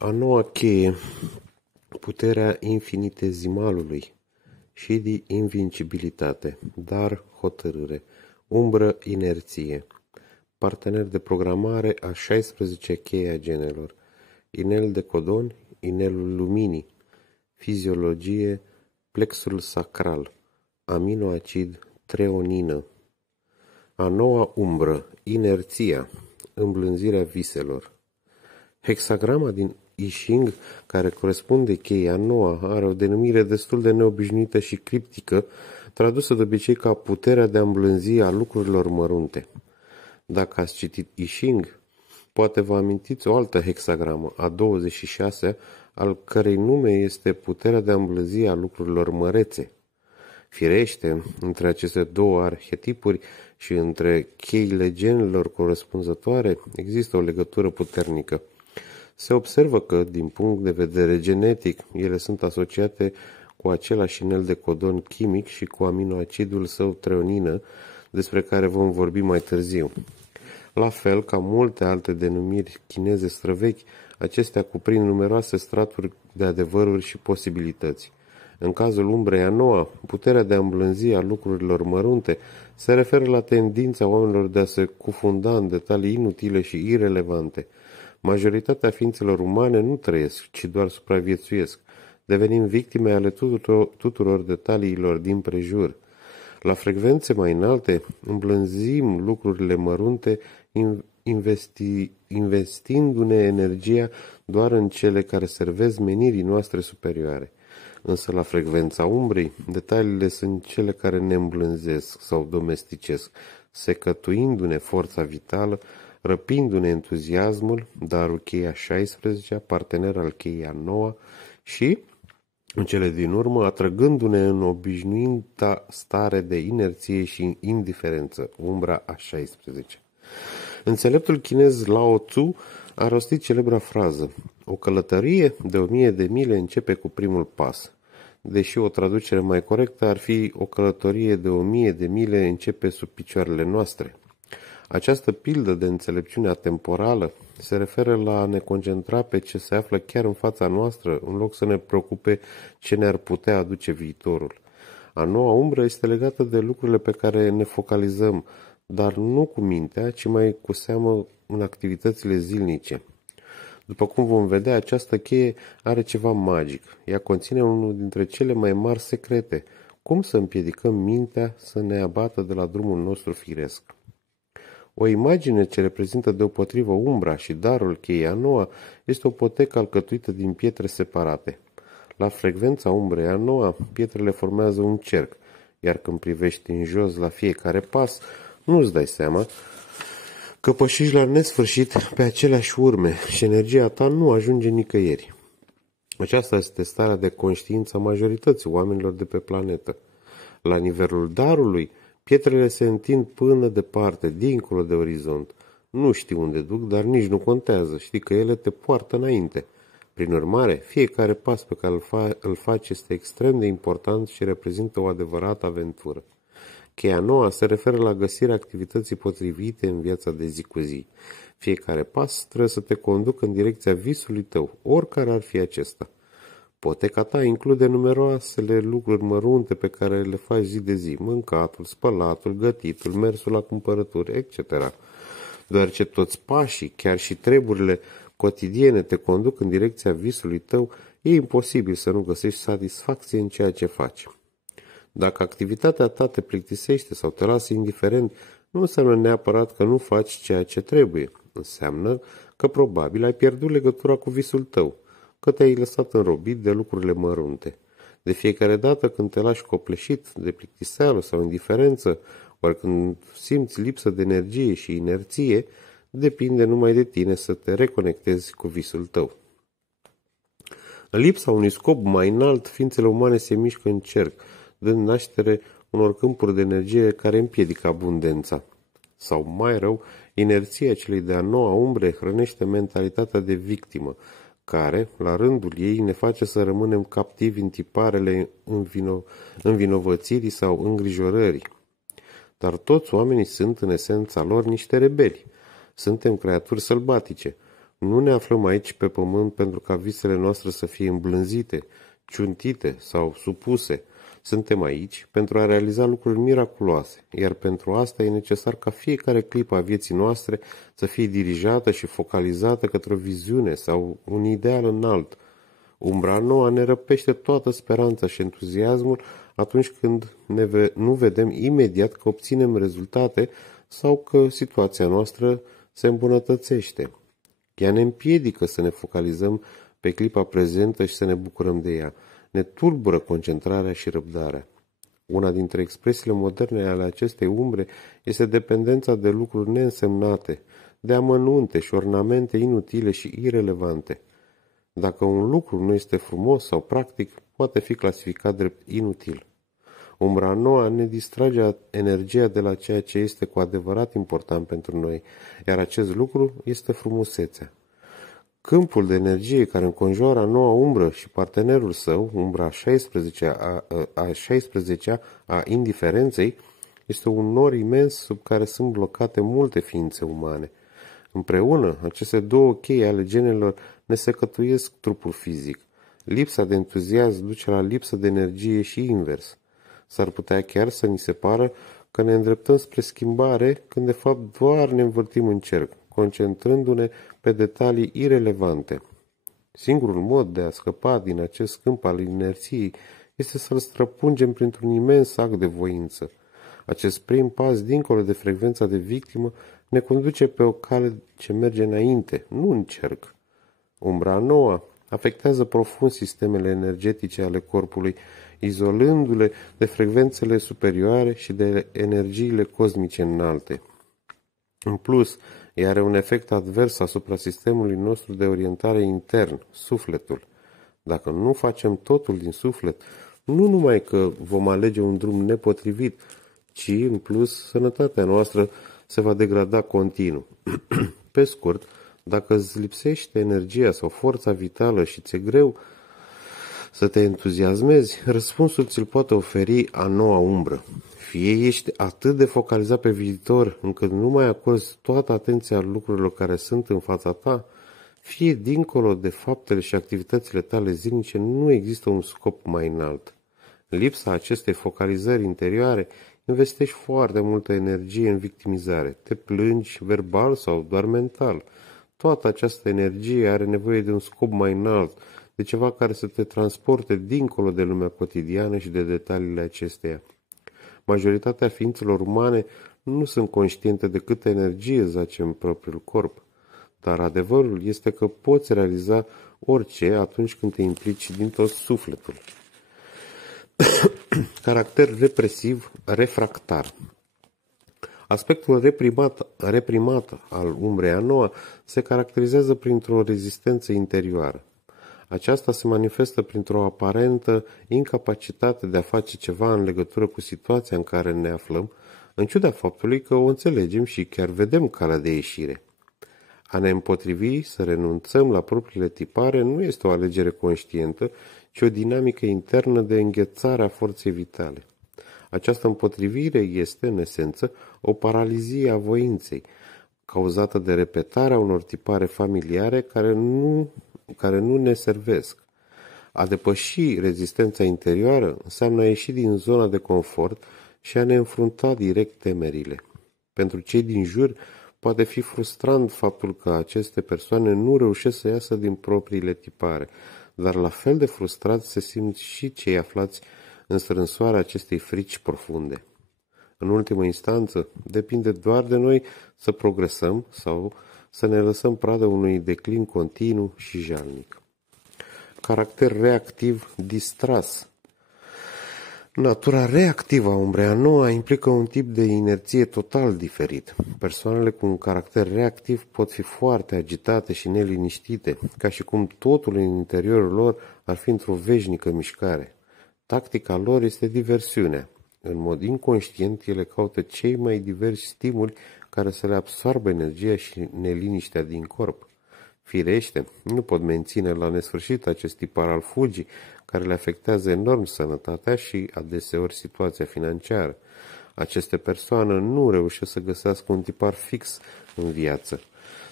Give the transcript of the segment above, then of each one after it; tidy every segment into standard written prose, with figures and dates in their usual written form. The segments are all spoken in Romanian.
A noua cheie, puterea infinitezimalului, și invincibilitate, dar hotărâre, umbră, inerție, partener de programare a 16 cheie a genelor, inel de codon, inelul luminii, fiziologie, plexul sacral, aminoacid, treonină. A noua umbră, inerția, îmblânzirea viselor. Hexagrama din I Ching, care corespunde cheii a noua, are o denumire destul de neobișnuită și criptică, tradusă de obicei ca puterea de a îmblânzi a lucrurilor mărunte. Dacă ați citit I Ching, poate vă amintiți o altă hexagramă, a 26-a, al cărei nume este puterea de a îmblânzi a lucrurilor mărețe. Firește, între aceste două arhetipuri și între cheile genelor corespunzătoare există o legătură puternică. Se observă că, din punct de vedere genetic, ele sunt asociate cu același inel de codon chimic și cu aminoacidul său treonină, despre care vom vorbi mai târziu. La fel ca multe alte denumiri chineze străvechi, acestea cuprind numeroase straturi de adevăruri și posibilități. În cazul umbrei a noua, puterea de a îmblânzi a lucrurilor mărunte se referă la tendința oamenilor de a se cufunda în detalii inutile și irelevante. Majoritatea ființelor umane nu trăiesc, ci doar supraviețuiesc. Devenim victime ale tuturor detaliilor din prejur. La frecvențe mai înalte, îmblânzim lucrurile mărunte, investindu-ne energia doar în cele care servesc menirii noastre superioare. Însă la frecvența umbrei, detaliile sunt cele care ne îmblânzesc sau domesticesc, secătuindu-ne forța vitală, răpindu-ne entuziasmul, darul cheia 16-a, partener al cheii a 9-a și, în cele din urmă, atrăgându-ne în obișnuita stare de inerție și indiferență, umbra a 16. Înțeleptul chinez Lao Tzu a rostit celebra frază: o călătorie de 1000 de mile începe cu primul pas. Deși o traducere mai corectă ar fi: o călătorie de 1000 de mile începe sub picioarele noastre. Această pildă de înțelepciune atemporală se referă la a ne concentra pe ce se află chiar în fața noastră, în loc să ne preocupe ce ne-ar putea aduce viitorul. A noua umbră este legată de lucrurile pe care ne focalizăm, dar nu cu mintea, ci mai cu seamă în activitățile zilnice. După cum vom vedea, această cheie are ceva magic. Ea conține unul dintre cele mai mari secrete: cum să împiedicăm mintea să ne abată de la drumul nostru firesc. O imagine ce reprezintă deopotrivă umbra și darul cheii a noua este o potecă alcătuită din pietre separate. La frecvența umbrei a noua, pietrele formează un cerc, iar când privești în jos la fiecare pas, nu-ți dai seama că pășești la nesfârșit pe aceleași urme și energia ta nu ajunge nicăieri. Aceasta este starea de conștiință a majorității oamenilor de pe planetă. La nivelul darului, pietrele se întind până departe, dincolo de orizont. Nu știi unde duc, dar nici nu contează. Știi că ele te poartă înainte. Prin urmare, fiecare pas pe care îl faci este extrem de important și reprezintă o adevărată aventură. Cheia noua se referă la găsirea activității potrivite în viața de zi cu zi. Fiecare pas trebuie să te conducă în direcția visului tău, oricare ar fi acesta. Poteca ta include numeroasele lucruri mărunte pe care le faci zi de zi: mâncatul, spălatul, gătitul, mersul la cumpărături, etc. Deoarece toți pașii, chiar și treburile cotidiene te conduc în direcția visului tău, e imposibil să nu găsești satisfacție în ceea ce faci. Dacă activitatea ta te plictisește sau te lasă indiferent, nu înseamnă neapărat că nu faci ceea ce trebuie. Înseamnă că probabil ai pierdut legătura cu visul tău, că te-ai lăsat înrobit de lucrurile mărunte. De fiecare dată când te lași copleșit de plictiseală sau indiferență, ori când simți lipsă de energie și inerție, depinde numai de tine să te reconectezi cu visul tău. În lipsa unui scop mai înalt, ființele umane se mișcă în cerc, dând naștere unor câmpuri de energie care împiedică abundența. Sau, mai rău, inerția celei de-a noua umbre hrănește mentalitatea de victimă, care, la rândul ei, ne face să rămânem captivi în tiparele învinovățirii sau îngrijorării. Dar toți oamenii sunt, în esența lor, niște rebeli. Suntem creaturi sălbatice. Nu ne aflăm aici pe pământ pentru ca visele noastre să fie îmblânzite, ciuntite sau supuse. Suntem aici pentru a realiza lucruri miraculoase, iar pentru asta e necesar ca fiecare clipă a vieții noastre să fie dirijată și focalizată către o viziune sau un ideal înalt. Umbra noua ne răpește toată speranța și entuziasmul atunci când nu vedem imediat că obținem rezultate sau că situația noastră se îmbunătățește. Ea ne împiedică să ne focalizăm pe clipa prezentă și să ne bucurăm de ea. Ne tulbură concentrarea și răbdarea. Una dintre expresiile moderne ale acestei umbre este dependența de lucruri neînsemnate, de amănunte și ornamente inutile și irelevante. Dacă un lucru nu este frumos sau practic, poate fi clasificat drept inutil. Umbra noua ne distrage energia de la ceea ce este cu adevărat important pentru noi, iar acest lucru este frumusețea. Câmpul de energie care înconjoară a noua umbră și partenerul său, umbra 16-a a indiferenței, este un nor imens sub care sunt blocate multe ființe umane. Împreună, aceste două chei ale genelor ne secătuiesc trupul fizic. Lipsa de entuziasm duce la lipsă de energie și invers. S-ar putea chiar să ni se pară că ne îndreptăm spre schimbare, când de fapt doar ne învârtim în cerc, concentrându-ne pe detalii irelevante. Singurul mod de a scăpa din acest câmp al inerției este să-l străpungem printr-un imens act de voință. Acest prim pas, dincolo de frecvența de victimă, ne conduce pe o cale ce merge înainte, nu în cerc. Umbra nouă afectează profund sistemele energetice ale corpului, izolându-le de frecvențele superioare și de energiile cosmice înalte. În plus, ea are un efect advers asupra sistemului nostru de orientare intern, sufletul. Dacă nu facem totul din suflet, nu numai că vom alege un drum nepotrivit, ci, în plus, sănătatea noastră se va degrada continuu. Pe scurt, dacă îți lipsește energia sau forța vitală și ți-e greu să te entuziasmezi, răspunsul ți-l poate oferi a noua umbră. Fie ești atât de focalizat pe viitor încât nu mai acorzi toată atenția lucrurilor care sunt în fața ta, fie dincolo de faptele și activitățile tale zilnice nu există un scop mai înalt. În lipsa acestei focalizări interioare, investești foarte multă energie în victimizare. Te plângi verbal sau doar mental. Toată această energie are nevoie de un scop mai înalt, de ceva care să te transporte dincolo de lumea cotidiană și de detaliile acesteia. Majoritatea ființelor umane nu sunt conștiente de câtă energie zace în propriul corp, dar adevărul este că poți realiza orice atunci când te implici din tot sufletul. Caracter represiv, refractar. Aspectul reprimat al umbrei a noua se caracterizează printr-o rezistență interioară. Aceasta se manifestă printr-o aparentă incapacitate de a face ceva în legătură cu situația în care ne aflăm, în ciuda faptului că o înțelegem și chiar vedem calea de ieșire. A ne împotrivi, să renunțăm la propriile tipare, nu este o alegere conștientă, ci o dinamică internă de înghețare a forței vitale. Această împotrivire este, în esență, o paralizie a voinței, cauzată de repetarea unor tipare familiare care nu ne servesc. A depăși rezistența interioară înseamnă a ieși din zona de confort și a ne înfrunta direct temerile. Pentru cei din jur, poate fi frustrant faptul că aceste persoane nu reușesc să iasă din propriile tipare, dar la fel de frustrați se simt și cei aflați în strânsoarea acestei frici profunde. În ultimă instanță, depinde doar de noi să progresăm sau să ne lăsăm pradă unui declin continuu și jalnic. Caracter reactiv distras. Natura reactivă a umbrei a noua implică un tip de inerție total diferit. Persoanele cu un caracter reactiv pot fi foarte agitate și neliniștite, ca și cum totul în interiorul lor ar fi într-o veșnică mișcare. Tactica lor este diversiunea. În mod inconștient, ele caută cei mai diversi stimuli care să le absoarbă energia și neliniștea din corp. Firește, nu pot menține la nesfârșit acest tipar al fugii, care le afectează enorm sănătatea și adeseori situația financiară. Aceste persoane nu reușesc să găsească un tipar fix în viață.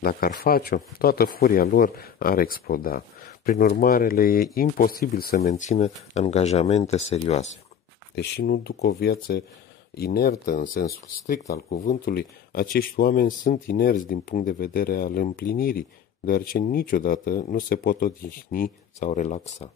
Dacă ar face-o, toată furia lor ar exploda. Prin urmare, le e imposibil să mențină angajamente serioase. Deși nu duc o viață inertă în sensul strict al cuvântului, acești oameni sunt inerți din punct de vedere al împlinirii, deoarece niciodată nu se pot odihni sau relaxa.